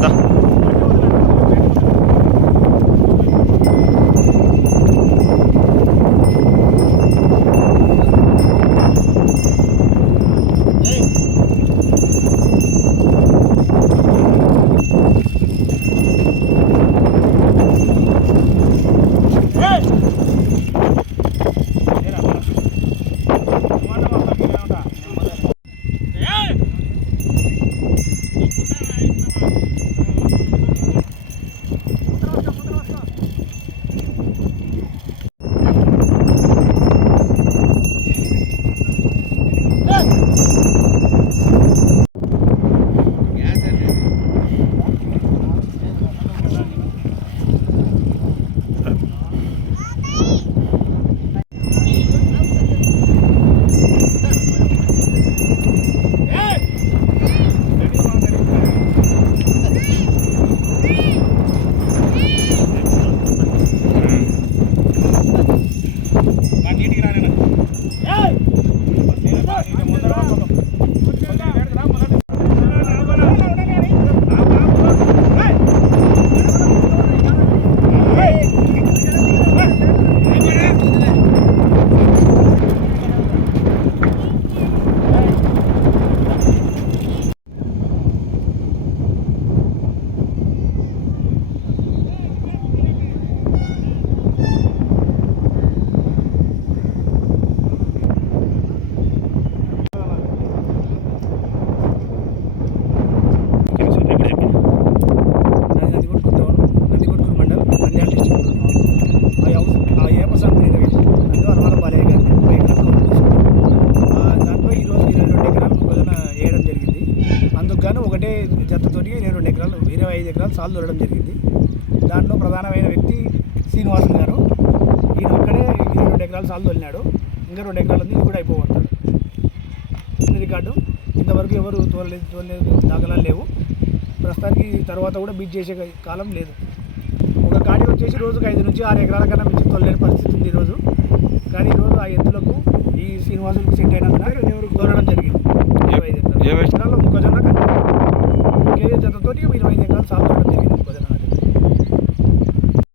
好的。ఒకటే జతతోటి ఇరవై రెండు ఎకరాలు ఇరవై ఐదు ఎకరాలు సాలు దొరకడం జరిగింది. దాంట్లో ప్రధానమైన వ్యక్తి శ్రీనివాసన్ గారు. ఈయన ఒక్కడే రెండు ఎకరాలు సాలు తోలినాడు. ఇంకా రెండు ఎకరాలు ఉంది కూడా అయిపోబడతాడు ఇది రికార్డు ఇంతవరకు ఎవరు తోలలేదు తోలలేదు దాఖలాలు లేవు. ప్రస్తుతానికి తర్వాత కూడా బీట్ చేసే కాలం లేదు. ఒక గాడి వచ్చేసి రోజుకు ఐదు నుంచి ఆరు ఎకరాల కన్నా మించి తొలలేని పరిస్థితి ఉంది ఈరోజు. కానీ ఈరోజు ఆ ఎత్తులకు ఈ శ్రీనివాసులకు సెట్ అయినందున తోలడం जो भी रही है कल साफ़ करते हैं